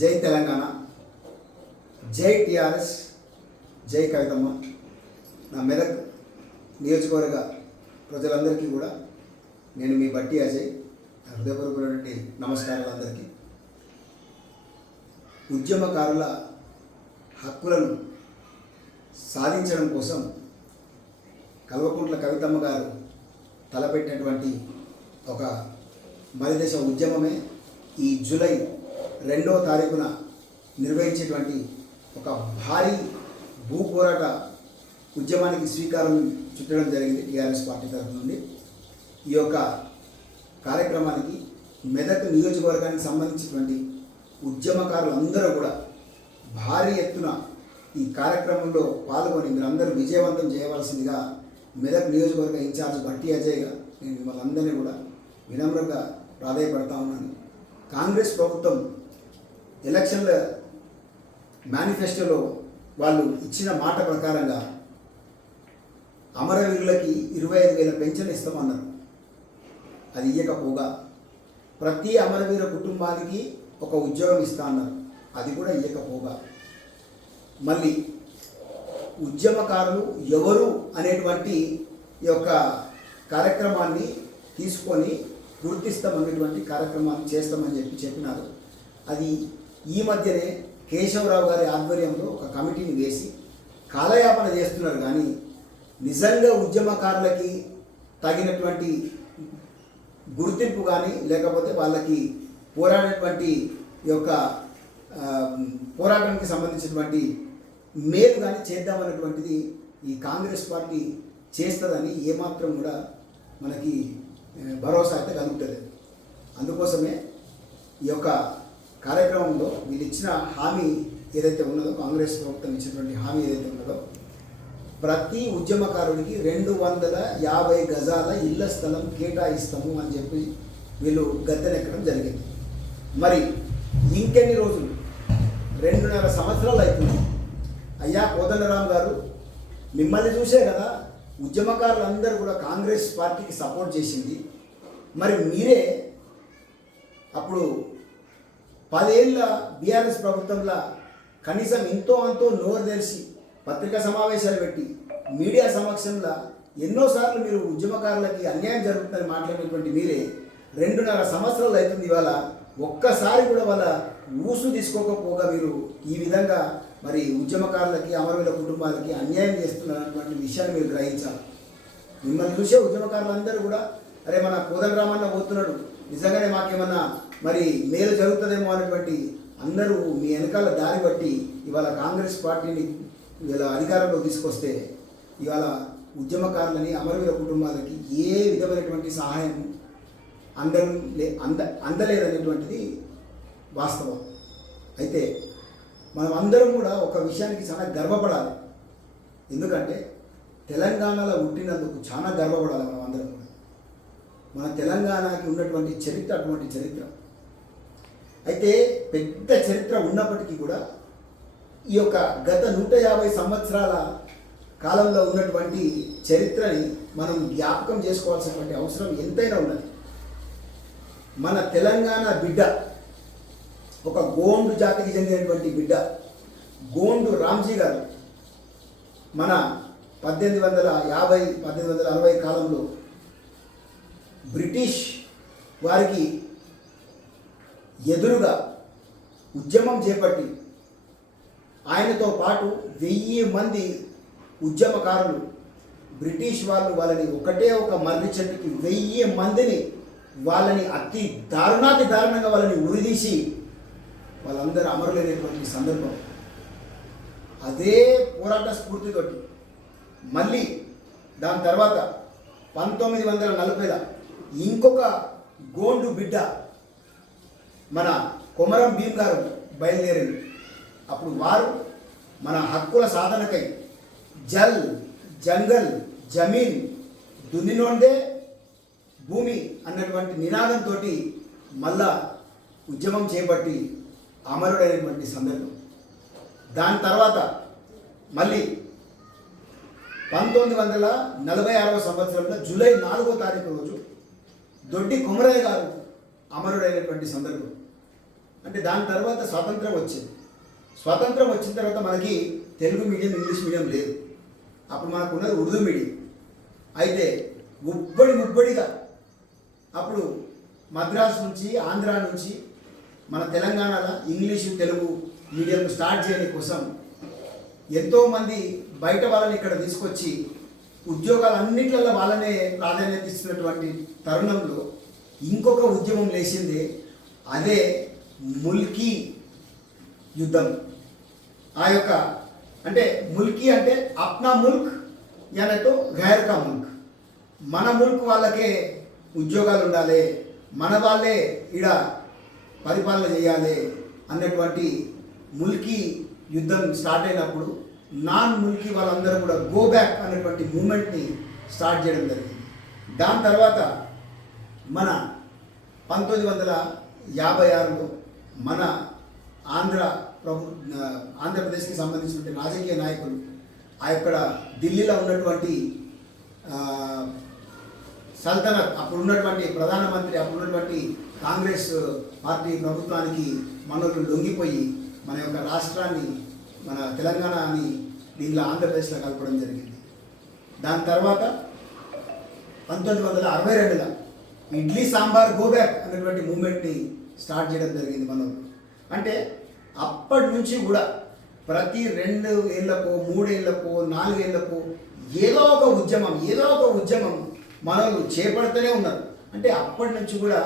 జై తెలంగాణ, జై టిఆర్ఎస్, జై కవితమ్మ. నా మెదక్ నియోజకవర్గ ప్రజలందరికీ కూడా నేను మీ బట్టి అజయ్ హృదయపూర్వకమైనటువంటి నమస్కారాలు అందరికీ. ఉద్యమకారుల హక్కులను సాధించడం కోసం కల్వకుంట్ల కవితమ్మ గారు తలపెట్టినటువంటి ఒక మలిదశ ఉద్యమమే ఈ జూలై 2వ తారీఖున నిర్వహించేటువంటి ఒక భారీ భూ పోరాట ఉద్యమానికి శ్రీకారం చుట్టడం జరిగింది టీఆర్ఎస్ పార్టీ తరఫు నుండి. ఈ యొక్క కార్యక్రమానికి మెదక్ నియోజకవర్గానికి సంబంధించినటువంటి ఉద్యమకారులు అందరూ కూడా భారీ ఎత్తున ఈ కార్యక్రమంలో పాల్గొని మీరందరూ విజయవంతం చేయవలసిందిగా మెదక్ నియోజకవర్గ ఇన్ఛార్జ్ బట్టి అజయ్గా నేను మిమ్మల్ని అందరినీ కూడా వినమ్రంగా ప్రాధాయపడతా ఉన్నాను. కాంగ్రెస్ ప్రభుత్వం ఎలక్షన్ల మేనిఫెస్టోలో వాళ్ళు ఇచ్చిన మాట ప్రకారంగా అమరవీరులకి 25,000 పెన్షన్ ఇస్తామన్నారు. అది ఇయ్యకపోగా ప్రతి అమరవీర కుటుంబానికి ఒక ఉద్యోగం ఇస్తా అన్నారు. అది కూడా ఇయ్యకపోగా మళ్ళీ ఉద్యమకారులు ఎవరు అనేటువంటి ఈ యొక్క కార్యక్రమాన్ని తీసుకొని గుర్తిస్తామనేటువంటి కార్యక్రమాన్ని చేస్తామని చెప్పినారు. అది ఈ మధ్యనే కేశవరావు గారి ఆధ్వర్యంలో ఒక కమిటీని వేసి కాలయాపన చేస్తున్నారు. కానీ నిజంగా ఉద్యమకారులకి తగినటువంటి గుర్తింపు కానీ లేకపోతే వాళ్ళకి పోరాడేటువంటి యొక్క పోరాటానికి సంబంధించినటువంటి మేలు కానీ చేద్దామనేటువంటిది ఈ కాంగ్రెస్ పార్టీ చేస్తుందని ఏమాత్రం కూడా మనకి భరోసా అయితే కలుగుతుంది. అందుకోసమే ఈ యొక్క కార్యక్రమంలో వీళ్ళు ఇచ్చిన హామీ ఏదైతే ఉన్నదో, కాంగ్రెస్ ప్రభుత్వం ఇచ్చినటువంటి హామీ ఏదైతే ఉన్నదో, ప్రతి ఉద్యమకారుడికి 250 గజాల ఇళ్ల స్థలం కేటాయిస్తాము అని చెప్పి వీళ్ళు గద్దెనెక్కడం జరిగింది. మరి ఇంకెన్ని రోజులు, 2.5 సంవత్సరాలు అవుతుంది. అయ్యా కోదండరామ్ గారు, మిమ్మల్ని చూసే కదా ఉద్యమకారులందరూ కూడా కాంగ్రెస్ పార్టీకి సపోర్ట్ చేసింది. మరి మీరే అప్పుడు 10 ఏళ్ళ బీఆర్ఎస్ ప్రభుత్వంలో కనీసం ఎంతో అంతో నోరు తెలిసి పత్రికా సమావేశాలు పెట్టి మీడియా సమక్షంలో ఎన్నోసార్లు మీరు ఉద్యమకారులకి అన్యాయం జరుగుతుందని మాట్లాడినటువంటి మీరే 2.5 సంవత్సరాలు అవుతుంది. ఇవాళ ఒక్కసారి కూడా వాళ్ళ ఊసు తీసుకోకపోగా మీరు ఈ విధంగా మరి ఉద్యమకారులకి అమరవీరుల కుటుంబాలకి అన్యాయం చేస్తున్నటువంటి విషయాన్ని మీరు గ్రహించాలి. మిమ్మల్ని చూసే ఉద్యమకారులందరూ కూడా అరే మన కోదండరామన్న పోతున్నాడు, నిజంగానే మాకేమన్నా మరి మేలు జరుగుతుందేమో అనేటువంటి అందరూ మీ వెనకాల దారి బట్టి ఇవాళ కాంగ్రెస్ పార్టీని ఇవాళ అధికారంలో తీసుకొస్తే ఇవాళ ఉద్యమకారులని అమరవీర కుటుంబాలకి ఏ విధమైనటువంటి సహాయం అందలేదనేటువంటిది వాస్తవం. అయితే మనం అందరం కూడా ఒక విషయానికి చాలా గర్వపడాలి. ఎందుకంటే తెలంగాణలో పుట్టినందుకు చాలా గర్వపడాలి మనం అందరం కూడా. మన తెలంగాణకి ఉన్నటువంటి చరిత్ర అటువంటి చరిత్ర. అయితే పెద్ద చరిత్ర ఉన్నప్పటికీ కూడా ఈ యొక్క గత 150 సంవత్సరాల కాలంలో ఉన్నటువంటి చరిత్రని మనం జ్ఞాపకం చేసుకోవాల్సినటువంటి అవసరం ఎంతైనా ఉన్నది. మన తెలంగాణ బిడ్డ, ఒక గోండు జాతికి చెందినటువంటి బిడ్డ గోండు రామ్జీ గారు మన 1860 కాలంలో బ్రిటిష్ వారికి ఎదురుగా ఉద్యమం చేపట్టి ఆయనతో పాటు 1000 మంది ఉద్యమకారులు బ్రిటిష్ వాళ్ళని ఒకటే ఒక మర్రి చెట్టుకి 1000 మందిని వాళ్ళని అతి దారుణంగా వాళ్ళని ఉరిదీసి వాళ్ళందరూ అమరులైనటువంటి సందర్భం. అదే పోరాట స్ఫూర్తితోటి మళ్ళీ దాని తర్వాత 1940లో ఇంకొక గోండు బిడ్డ మన కొమరం భీమ్ గారు బయలుదేరింది. అప్పుడు వారు మన హక్కుల సాధనకై జల్, జంగల్, జమీన్, దున్నినోండే భూమి అన్నటువంటి నినాదంతో మళ్ళా ఉద్యమం చేపట్టి అమరుడైనటువంటి సందర్భం. దాని తర్వాత మళ్ళీ 1946వ సంవత్సరంలో జూలై 4వ తారీఖు రోజు దొడ్డి కొమరయ్య గారు అమరుడైనటువంటి సందర్భం. అంటే దాని తర్వాత స్వాతంత్రం వచ్చింది. స్వాతంత్రం వచ్చిన తర్వాత మనకి తెలుగు మీడియం, ఇంగ్లీష్ మీడియం లేదు. అప్పుడు మనకు ఉన్నది ఉర్దూ మీడియం. అయితే ముబ్బడిగా అప్పుడు మద్రాసు నుంచి, ఆంధ్ర నుంచి మన తెలంగాణలో ఇంగ్లీషు, తెలుగు మీడియం స్టార్ట్ చేయడం కోసం ఎంతోమంది బయట వాళ్ళని ఇక్కడ తీసుకొచ్చి ఉద్యోగాలన్నిట్లలో వాళ్ళనే ప్రాధాన్యత ఇస్తున్నటువంటి తరుణంలో ఇంకొక ఉద్యమం లేచింది. అదే ముల్కీ యుద్ధం. ఆ యొక్క అంటే ముల్కీ అంటే అప్నా ముల్క్ యానతో గైర్ కా ముల్క్, మన ముల్క్ వాళ్ళకే ఉద్యోగాలు ఉండాలి, మన వాళ్ళే ఈడ పరిపాలన చేయాలి అన్నటువంటి ముల్కీ యుద్ధం స్టార్ట్ అయినప్పుడు నాన్ ముల్కీ వాళ్ళందరూ కూడా గో బ్యాక్ అనేటువంటి మూమెంట్ని స్టార్ట్ చేయడం జరిగింది. దాని తర్వాత మన 1956లో మన ఆంధ్రప్రదేశ్కి సంబంధించినటువంటి రాజకీయ నాయకులు అక్కడ ఢిల్లీలో ఉన్నటువంటి సల్తనత్, అప్పుడు ఉన్నటువంటి ప్రధానమంత్రి, అప్పుడు ఉన్నటువంటి కాంగ్రెస్ పార్టీ ప్రభుత్వానికి మనోళ్ళు లొంగిపోయి మన యొక్క రాష్ట్రాన్ని, మన తెలంగాణని దీనిలో ఆంధ్రప్రదేశ్లో కలపడం జరిగింది. దాని తర్వాత 1962లో ఇడ్లీ సాంబార్ గో బ్యాక్ అనేటువంటి మూమెంట్ని స్టార్ట్ చేయడం జరిగింది మనోళ్ళు. అంటే అప్పటి నుంచి కూడా ప్రతి 2 ఏళ్ళకో 3 ఏళ్ళకో 4 ఏళ్ళకో ఏదో ఒక ఉద్యమం మనోళ్ళు చేపడుతూనే ఉన్నారు. అంటే అప్పటి నుంచి కూడా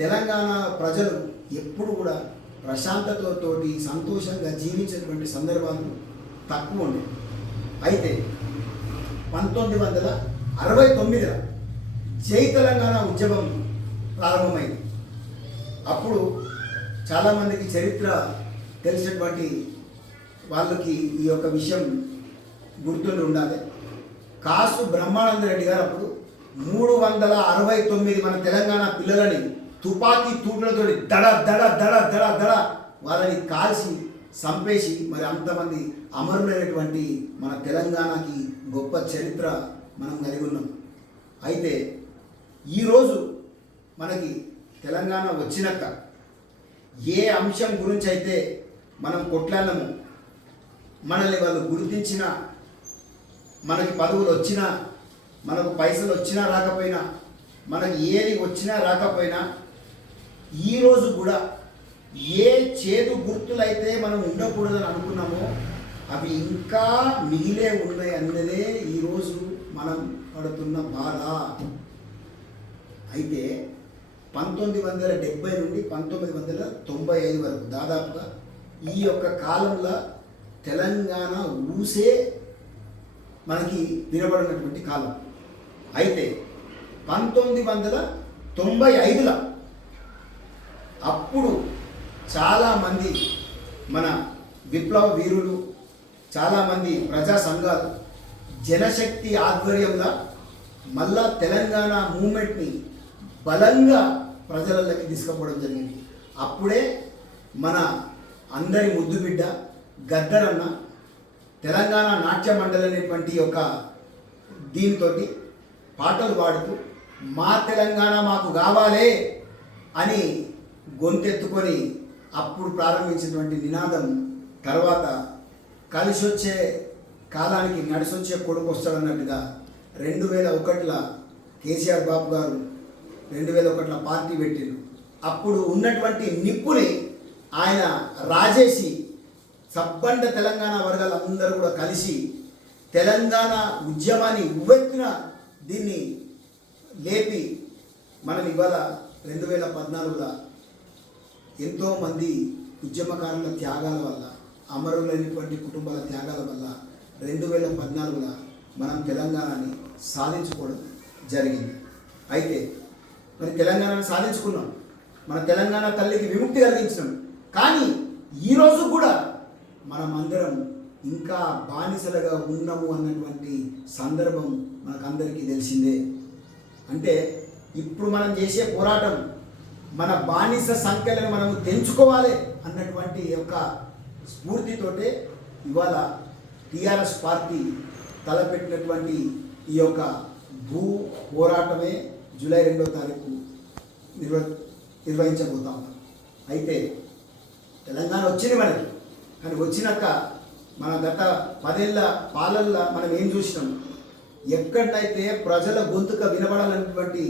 తెలంగాణ ప్రజలు ఎప్పుడు కూడా ప్రశాంతతతోటి సంతోషంగా జీవించేటువంటి సందర్భాలు తక్కువ ఉండేవి. అయితే 1969లో జై తెలంగాణ ఉద్యమం ప్రారంభమైంది. అప్పుడు చాలామందికి చరిత్ర తెలిసినటువంటి వాళ్ళకి ఈ యొక్క విషయం గుర్తుండి ఉండాలి. కాసు బ్రహ్మానంద రెడ్డి గారు అప్పుడు 369 మన తెలంగాణ పిల్లలని తుపాకీ తూట్లతో దడ దడ దడ దడ దడ వాళ్ళని కాల్చి చంపేసి మరి అంతమంది అమరులైనటువంటి మన తెలంగాణకి గొప్ప చరిత్ర మనం కలిగి ఉన్నాం. అయితే ఈరోజు మనకి తెలంగాణ వచ్చినాక ఏ అంశం గురించి అయితే మనం కొట్లాడము, మనల్ని వాళ్ళు గుర్తించినా, మనకి పదవులు వచ్చినా, మనకు పైసలు వచ్చినా రాకపోయినా, మనకి ఏది వచ్చినా రాకపోయినా, ఈరోజు కూడా ఏ చేదు గుర్తులైతే మనం ఉండకూడదని అనుకున్నామో అవి ఇంకా మిగిలే ఉన్నాయి అన్నదే ఈరోజు మనం పడుతున్న బాధ. అయితే 1970 నుండి 1995 వరకు దాదాపుగా ఈ యొక్క కాలంలో తెలంగాణ ఊసే మనకి వినబడినటువంటి కాలం. అయితే 1995లో అప్పుడు చాలామంది మన విప్లవ వీరులు, చాలామంది ప్రజా సంఘాలు జనశక్తి ఆధ్వర్యంలో మళ్ళా తెలంగాణ మూమెంట్ని బలంగా ప్రజలలోకి తీసుకుపోవడం జరిగింది. అప్పుడే మన అందరి ముద్దుబిడ్డ గద్దరన్న తెలంగాణ నాట్య మండలి అనేటువంటి ఒక దీంతో పాటలు పాడుతూ మా తెలంగాణ మాకు కావాలే అని గొంతెత్తుకొని అప్పుడు ప్రారంభించినటువంటి నినాదం తర్వాత కలిసి వచ్చే కాలానికి నడిసొచ్చే కొడుకు వస్తాడన్నట్టుగా 2001లో కేసీఆర్ బాబు గారు 2001లో పార్టీ పెట్టిండు. అప్పుడు ఉన్నటువంటి నిప్పుని ఆయన రాజేసి సబ్బండ తెలంగాణ వర్గాలందరూ కూడా కలిసి తెలంగాణ ఉద్యమాన్ని ఉవ్వెత్తున దీన్ని లేపి మనం ఇవాళ 2014లో ఎంతోమంది ఉద్యమకారుల త్యాగాల వల్ల, అమరులైనటువంటి కుటుంబాల త్యాగాల వల్ల 2014లో మనం తెలంగాణని సాధించుకోవడం జరిగింది. అయితే మరి తెలంగాణను సాధించుకున్నాం, మన తెలంగాణ తల్లికి విముక్తి కలిగించినాం. కానీ ఈరోజు కూడా మనం అందరం ఇంకా బానిసలుగా ఉన్నాము అన్నటువంటి సందర్భం మనకందరికీ తెలిసిందే. అంటే ఇప్పుడు మనం చేసే పోరాటం మన బానిస సంఖ్యలను మనము తెంచుకోవాలి అన్నటువంటి యొక్క స్ఫూర్తితోటే ఇవాళ టీఆర్ఎస్ పార్టీ తలపెట్టినటువంటి ఈ యొక్క భూ పోరాటమే జూలై 2వ తారీఖు నిర్వహించబోతాం. అయితే తెలంగాణ వచ్చింది మనకి, కానీ వచ్చినాక మన గత 10 ఏళ్ళ పాలనలో మనం ఏం చూసినాం, ఎక్కడైతే ప్రజల గొంతుక వినబడాలన్నటువంటి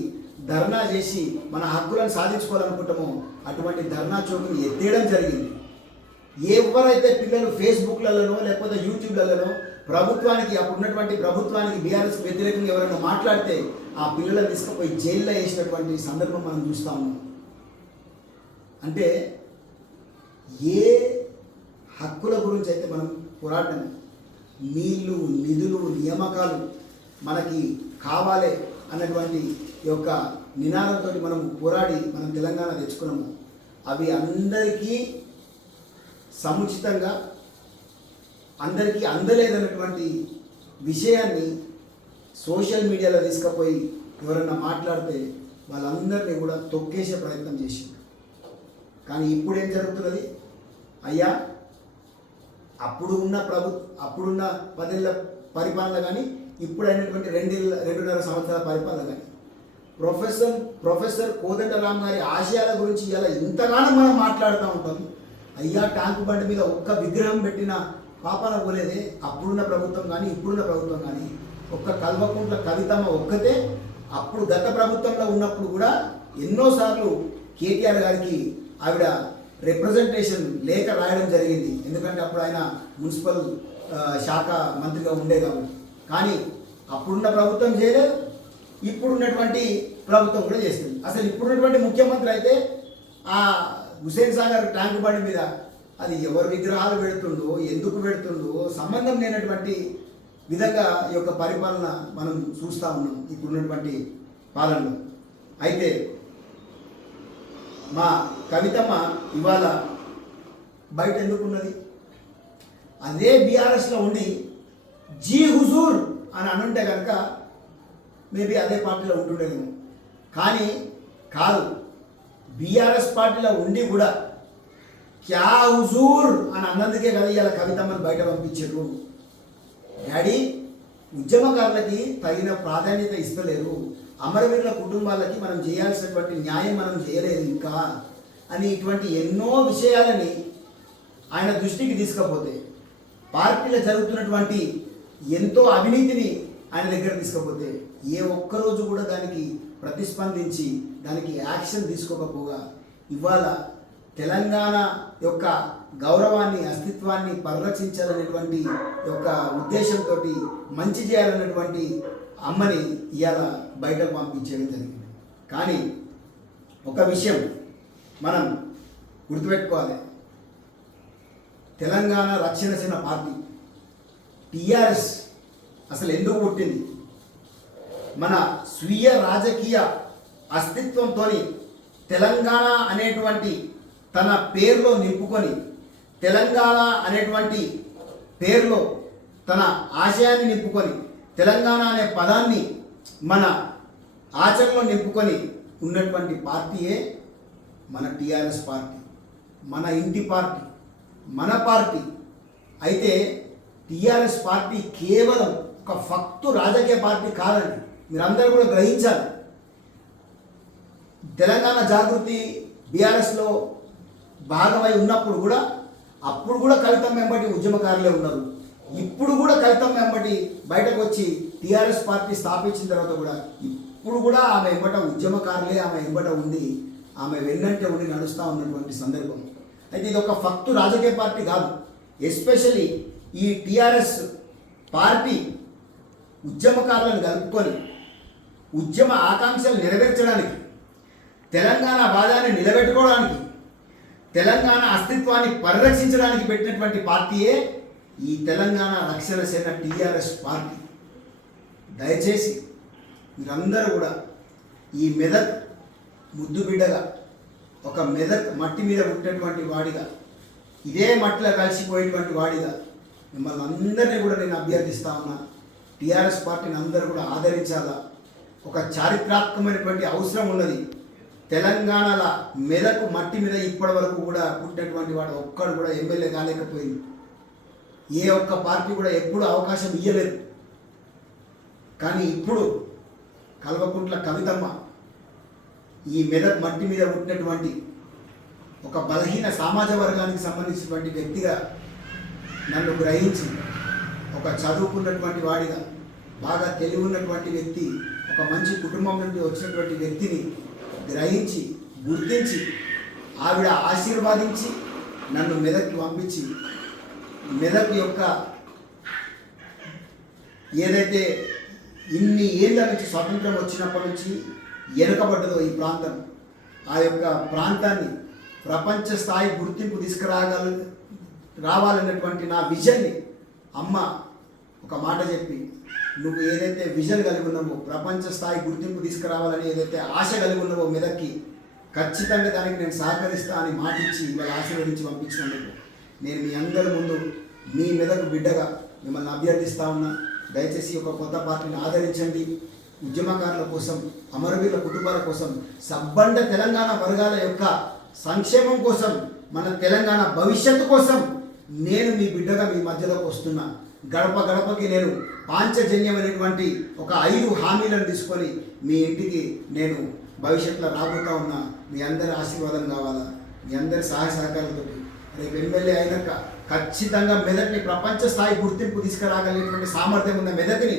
ధర్నా చేసి మన హక్కులను సాధించుకోవాలనుకుంటామో అటువంటి ధర్నా చౌక్ని ఎత్తేయడం జరిగింది. ఎవరైతే పిల్లలు ఫేస్బుక్లలోనో లేకపోతే యూట్యూబ్లలోనో ప్రభుత్వానికి అప్పుడున్నటువంటి ప్రభుత్వానికి బీఆర్ఎస్ వ్యతిరేకంగా ఎవరైనా మాట్లాడితే ఆ పిల్లలను తీసుకుపోయి జైల్లో వేసినటువంటి సందర్భం మనం చూస్తూ ఉన్నాం. అంటే ఏ హక్కుల గురించి అయితే మనం పోరాటం, నీళ్లు, నిధులు, నియామకాలు మనకి కావాలి అన్నటువంటి యొక్క నినాదంతో మనం పోరాడి మనం తెలంగాణ తెచ్చుకున్నాము. అవి అందరికీ సముచితంగా అందరికీ అందలేదన్నటువంటి విషయాన్ని సోషల్ మీడియాలో తీసుకుపోయి ఎవరన్నా మాట్లాడితే వాళ్ళందరినీ కూడా తొక్కేసే ప్రయత్నం చేసింది. కానీ ఇప్పుడు ఏం జరుగుతున్నది, అయ్యా అప్పుడున్న 10 ఏళ్ళ పరిపాలన కానీ ఇప్పుడైనటువంటి 2.5 సంవత్సరాల పరిపాలన కానీ ప్రొఫెసర్ కోదండరామ్ గారి ఆశయాల గురించి ఇలా ఇంతగానో మనం మాట్లాడుతూ ఉంటాం. అయ్యా ట్యాంకు బండి మీద ఒక్క విగ్రహం పెట్టిన పాపన పోలేదే అప్పుడున్న ప్రభుత్వం కానీ ఇప్పుడున్న ప్రభుత్వం కానీ. ఒక్క కల్వకుంట్ల కవితమ్మ ఒక్కతే అప్పుడు గత ప్రభుత్వంలో ఉన్నప్పుడు కూడా ఎన్నోసార్లు కేటీఆర్ గారికి ఆవిడ రిప్రజెంటేషన్ లేఖ రాయడం జరిగింది. ఎందుకంటే అప్పుడు ఆయన మున్సిపల్ శాఖ మంత్రిగా ఉండే కాబట్టి. కానీ అప్పుడున్న ప్రభుత్వం చేయలేదు, ఇప్పుడున్నటువంటి ప్రభుత్వం కూడా చేస్తుంది. అసలు ఇప్పుడున్నటువంటి ముఖ్యమంత్రి అయితే ఆ హుసేన్ సాగర్ ట్యాంక్ బండి మీద అది ఎవరు విగ్రహాలు పెడుతుండో, ఎందుకు పెడుతుండో సంబంధం లేనటువంటి విధంగా ఈ యొక్క పరిపాలన మనం చూస్తూ ఉన్నాం ఇప్పుడున్నటువంటి పాలనలో. అయితే మా కవితమ్మ ఇవాళ బయట ఎందుకున్నది? అదే బీఆర్ఎస్లో ఉండి జీ హుజూర్ అని అనుంటే కనుక మేబీ అదే పార్టీలో ఉంటుండేమో. కానీ కాదు, బీఆర్ఎస్ పార్టీలో ఉండి కూడా క్యా హుజూర్ అని అన్నందుకే కదా ఇలా కవితమ్మని బయట పంపించారు. డాడీ ఉద్యమకారులకి తగిన ప్రాధాన్యత ఇస్తలేరు, అమరవీరుల కుటుంబాలకి మనం చేయాల్సినటువంటి న్యాయం మనం చేయలేదు ఇంకా అని ఇటువంటి ఎన్నో విషయాలని ఆయన దృష్టికి తీసుకపోతే, పార్టీలో జరుగుతున్నటువంటి ఎంతో అవినీతిని ఆయన దగ్గర తీసుకపోతే ఏ ఒక్కరోజు కూడా దానికి ప్రతిస్పందించి దానికి యాక్షన్ తీసుకోకపోగా ఇవాళ తెలంగాణ యొక్క గౌరవాన్ని, అస్తిత్వాన్ని పరిరక్షించాలనేటువంటి యొక్క ఉద్దేశంతో మంచి చేయాలన్నటువంటి అమ్మని ఇవాళ బయటకు పంపించేయడం జరిగింది. కానీ ఒక విషయం మనం గుర్తుపెట్టుకోవాలి, తెలంగాణ రక్షణ సేన పార్టీ టీఆర్ఎస్ అసలు ఎందుకు పుట్టింది? మన స్వీయ రాజకీయ అస్తిత్వంతో తెలంగాణ అనేటువంటి తన పేరులో నింపుకొని, తెలంగాణ అనేటువంటి పేరులో తన ఆశయాన్ని నింపుకొని, తెలంగాణ అనే పదాన్ని మన ఆచరణలో నింపుకొని ఉన్నటువంటి పార్టీయే మన టీఆర్ఎస్ పార్టీ, మన ఇంటి పార్టీ, మన పార్టీ. అయితే టీఆర్ఎస్ పార్టీ కేవలం ఒక ఫక్తు రాజకీయ పార్టీ కాదండి, మీరందరూ కూడా గ్రహించాలి. తెలంగాణ జాగృతి బీఆర్ఎస్లో భాగమై ఉన్నప్పుడు కూడా అప్పుడు కూడా కవితమ్మ వెంబటి ఉద్యమకారులే ఉన్నారు. ఇప్పుడు కూడా కవితమ్మ వెంబటి బయటకు వచ్చి టీఆర్ఎస్ పార్టీ స్థాపించిన తర్వాత కూడా ఇప్పుడు కూడా ఆమె వెంబట ఉద్యమకారులే ఆమె వెంబట ఉండి ఆమె వెన్నంటే ఉండి నడుస్తూ ఉన్నటువంటి సందర్భం. అయితే ఇది ఒక ఫక్తు రాజకీయ పార్టీ కాదు. ఎస్పెషల్లీ ఈ టీఆర్ఎస్ పార్టీ ఉద్యమకారులను కలుపుకొని ఉద్యమ ఆకాంక్షలు నెరవేర్చడానికి, తెలంగాణ వాదాన్ని నిలబెట్టుకోవడానికి, తెలంగాణ అస్తిత్వాన్ని పరిరక్షించడానికి పెట్టినటువంటి పార్టీయే ఈ తెలంగాణ రక్షణ సేన టీఆర్ఎస్ పార్టీ. దయచేసి మీరందరూ కూడా ఈ మెదక్ ముద్దు బిడ్డగా, ఒక మెదక్ మట్టి మీద పుట్టినటువంటి వాడిగా, ఇదే మట్టిలో కలిసిపోయేటువంటి వాడిగా మిమ్మల్ని అందరినీ కూడా నేను అభ్యర్థిస్తా ఉన్నా. టీఆర్ఎస్ పార్టీని అందరూ కూడా ఆదరించాలా. ఒక చారిత్రాత్మకమైనటువంటి అవసరం ఉన్నది. తెలంగాణల మెదకు మట్టి మీద ఇప్పటి వరకు కూడా పుట్టినటువంటి వాడు ఒక్కడు కూడా ఎమ్మెల్యే కాలేకపోయింది. ఏ ఒక్క పార్టీ కూడా ఎప్పుడు అవకాశం ఇవ్వలేదు. కానీ ఇప్పుడు కల్వకుంట్ల కవితమ్మ ఈ మెదక్ మట్టి మీద పుట్టినటువంటి ఒక బలహీన సమాజ వర్గానికి సంబంధించినటువంటి వ్యక్తిగా నన్ను గ్రహించి, ఒక చదువుకున్నటువంటి వాడిగా, బాగా తెలివి ఉన్నటువంటి వ్యక్తి, ఒక మంచి కుటుంబం నుండి వచ్చినటువంటి వ్యక్తిని గ్రహించి, గుర్తించి, ఆవిడ ఆశీర్వాదించి నన్ను మెదక్కి పంపించి, మెదక్ యొక్క ఏదైతే ఇన్ని ఏళ్ళ నుంచి స్వాతంత్రం వచ్చినప్పటి నుంచి వెనుకబడ్డదో ఈ ప్రాంతం, ఆ యొక్క ప్రాంతాన్ని ప్రపంచ స్థాయి గుర్తింపు రావాలన్నటువంటి నా విజన్ని అమ్మ ఒక మాట చెప్పి, నువ్వు ఏదైతే విజన్ కలిగి ఉన్నావో, ప్రపంచ స్థాయి గుర్తింపు తీసుకురావాలని ఏదైతే ఆశ కలిగి ఉన్నావో మెదక్కి, ఖచ్చితంగా దానికి నేను సహకరిస్తా అని మాటిచ్చి ఇవాళ ఆశీర్వదించి పంపించినందుకు నేను మీ అందరి ముందు మీ మెదక్ బిడ్డగా మిమ్మల్ని అభ్యర్థిస్తా ఉన్నా. దయచేసి ఒక కొత్త పార్టీని ఆదరించండి. ఉద్యమకారుల కోసం, అమరవీరుల కుటుంబాల కోసం, సబ్బండ తెలంగాణ వర్గాల యొక్క సంక్షేమం కోసం, మన తెలంగాణ భవిష్యత్తు కోసం నేను మీ బిడ్డగా మీ మధ్యలోకి వస్తున్నా. గడప గడపకి నేను పాంచజన్యమైనటువంటి ఒక 5 హామీలను తీసుకొని మీ ఇంటికి నేను భవిష్యత్తులో రాబోతా ఉన్నా. మీ అందరి ఆశీర్వాదం కావాలా, మీ అందరి సహాయ సహకారాలతో రేపు ఎమ్మెల్యే అయినాక ఖచ్చితంగా మెదక్ని ప్రపంచ స్థాయి గుర్తింపు తీసుకురాగలిగేటువంటి సామర్థ్యం ఉన్న మెదక్ని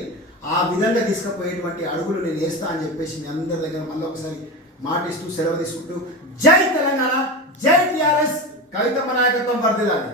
ఆ విధంగా తీసుకుపోయేటువంటి అడుగులు నేను వేస్తా అని చెప్పేసి మీ అందరి దగ్గర మళ్ళీ ఒకసారి మాటిస్తూ సెలవు తీసుకుంటూ, జై తెలంగాణ, జై టీఆర్ఎస్, కవితమ్మ నాయకత్వం వర్ధిల్లాలి.